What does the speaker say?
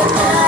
Oh,